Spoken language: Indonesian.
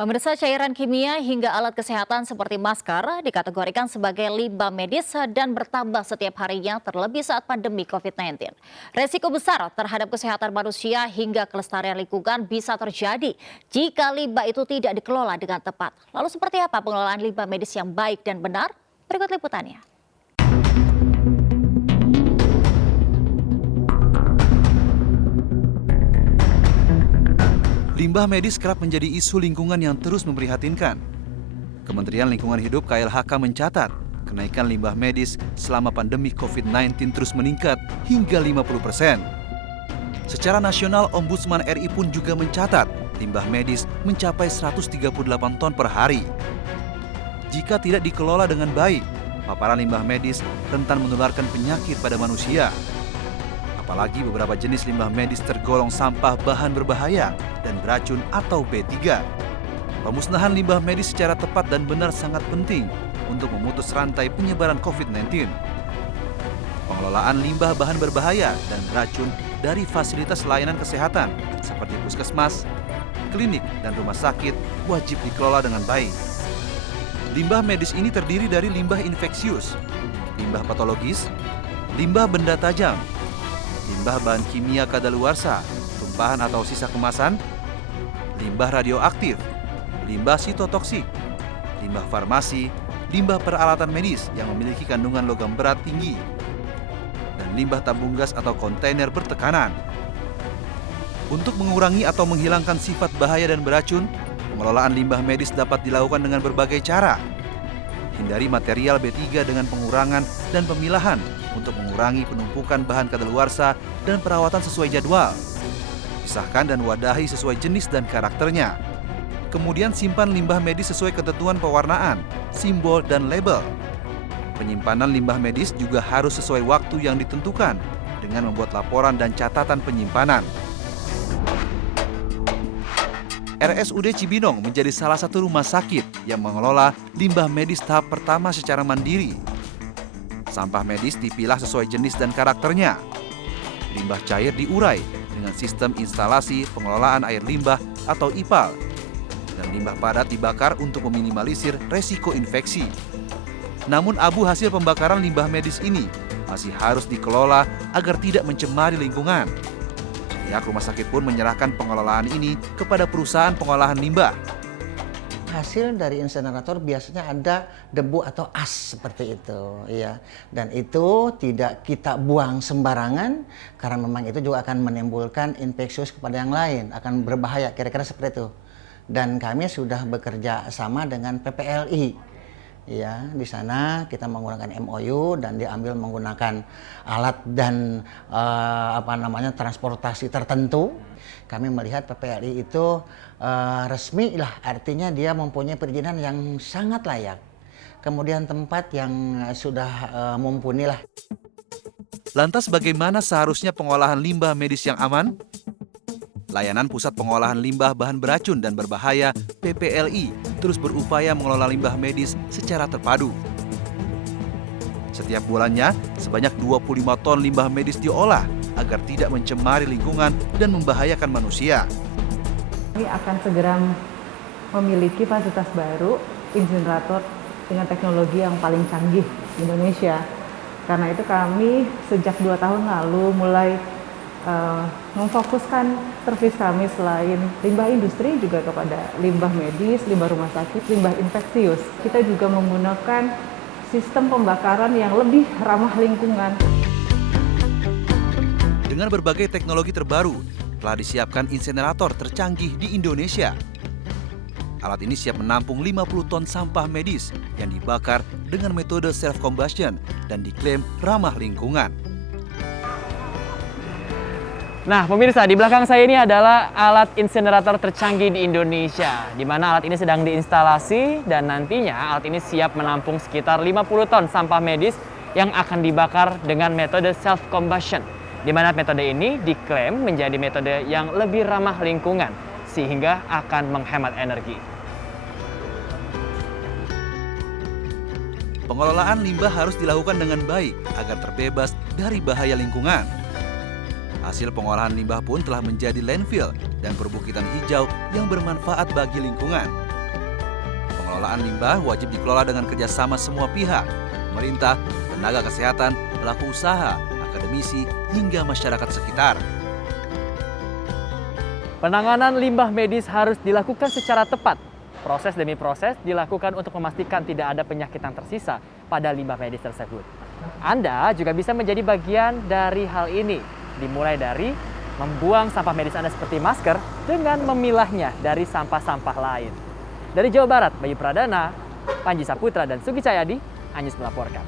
Pemirsa, cairan kimia hingga alat kesehatan seperti masker dikategorikan sebagai limbah medis dan bertambah setiap harinya terlebih saat pandemi COVID-19. Resiko besar terhadap kesehatan manusia hingga kelestarian lingkungan bisa terjadi jika limbah itu tidak dikelola dengan tepat. Lalu seperti apa pengelolaan limbah medis yang baik dan benar? Berikut liputannya. Limbah medis kerap menjadi isu lingkungan yang terus memprihatinkan. Kementerian Lingkungan Hidup KLHK mencatat, kenaikan limbah medis selama pandemi COVID-19 terus meningkat hingga 50%. Secara nasional, Ombudsman RI pun juga mencatat, limbah medis mencapai 138 ton per hari. Jika tidak dikelola dengan baik, paparan limbah medis rentan menularkan penyakit pada manusia. Apalagi beberapa jenis limbah medis tergolong sampah bahan berbahaya dan beracun atau B3. Pemusnahan limbah medis secara tepat dan benar sangat penting untuk memutus rantai penyebaran COVID-19. Pengelolaan limbah bahan berbahaya dan beracun dari fasilitas layanan kesehatan seperti puskesmas, klinik, dan rumah sakit wajib dikelola dengan baik. Limbah medis ini terdiri dari limbah infeksius, limbah patologis, limbah benda tajam, limbah bahan kimia kadaluarsa, tumpahan atau sisa kemasan, limbah radioaktif, limbah sitotoksik, limbah farmasi, limbah peralatan medis yang memiliki kandungan logam berat tinggi, dan limbah tabung gas atau kontainer bertekanan. Untuk mengurangi atau menghilangkan sifat bahaya dan beracun, pengelolaan limbah medis dapat dilakukan dengan berbagai cara. Hindari material B3 dengan pengurangan dan pemilahan untuk mengurangi penumpukan bahan kadaluarsa dan perawatan sesuai jadwal. Pisahkan dan wadahi sesuai jenis dan karakternya. Kemudian simpan limbah medis sesuai ketentuan pewarnaan, simbol, dan label. Penyimpanan limbah medis juga harus sesuai waktu yang ditentukan dengan membuat laporan dan catatan penyimpanan. RSUD Cibinong menjadi salah satu rumah sakit yang mengelola limbah medis tahap pertama secara mandiri. Sampah medis dipilah sesuai jenis dan karakternya. Limbah cair diurai dengan sistem instalasi pengelolaan air limbah atau IPAL. Dan limbah padat dibakar untuk meminimalisir resiko infeksi. Namun abu hasil pembakaran limbah medis ini masih harus dikelola agar tidak mencemari lingkungan. Pihak rumah sakit pun menyerahkan pengelolaan ini kepada perusahaan pengolahan limbah. Hasil dari insinerator biasanya ada debu atau as seperti itu, ya. Dan itu tidak kita buang sembarangan karena memang itu juga akan menimbulkan infeksius kepada yang lain, akan berbahaya, kira-kira seperti itu. Dan kami sudah bekerja sama dengan PPLI. Ya, di sana kita menggunakan MOU dan diambil menggunakan alat dan transportasi tertentu. Kami melihat PPLI itu resmi lah, artinya dia mempunyai perizinan yang sangat layak. Kemudian tempat yang sudah mumpuni lah. Lantas bagaimana seharusnya pengolahan limbah medis yang aman? Layanan Pusat Pengolahan Limbah Bahan Beracun dan Berbahaya (PPLI) terus berupaya mengelola limbah medis secara terpadu. Setiap bulannya, sebanyak 25 ton limbah medis diolah agar tidak mencemari lingkungan dan membahayakan manusia. Kami akan segera memiliki fasilitas baru, insinerator dengan teknologi yang paling canggih di Indonesia. Karena itu kami sejak 2 tahun lalu mulai memfokuskan servis kami selain limbah industri juga kepada limbah medis, limbah rumah sakit, limbah infeksius. Kita juga menggunakan sistem pembakaran yang lebih ramah lingkungan. Dengan berbagai teknologi terbaru, telah disiapkan insinerator tercanggih di Indonesia. Alat ini siap menampung 50 ton sampah medis yang dibakar dengan metode self-combustion dan diklaim ramah lingkungan. Nah, pemirsa, di belakang saya ini adalah alat insinerator tercanggih di Indonesia, di mana alat ini sedang diinstalasi dan nantinya alat ini siap menampung sekitar 50 ton sampah medis yang akan dibakar dengan metode self-combustion, di mana metode ini diklaim menjadi metode yang lebih ramah lingkungan, sehingga akan menghemat energi. Pengelolaan limbah harus dilakukan dengan baik agar terbebas dari bahaya lingkungan. Hasil pengolahan limbah pun telah menjadi landfill dan perbukitan hijau yang bermanfaat bagi lingkungan. Pengelolaan limbah wajib dikelola dengan kerjasama semua pihak, pemerintah, tenaga kesehatan, pelaku usaha, akademisi, hingga masyarakat sekitar. Penanganan limbah medis harus dilakukan secara tepat. Proses demi proses dilakukan untuk memastikan tidak ada penyakit yang tersisa pada limbah medis tersebut. Anda juga bisa menjadi bagian dari hal ini, dimulai dari membuang sampah medis Anda seperti masker dengan memilahnya dari sampah-sampah lain. Dari Jawa Barat, Bayu Pradana, Panji Saputra, dan Sugi Cahyadi, Anyus melaporkan.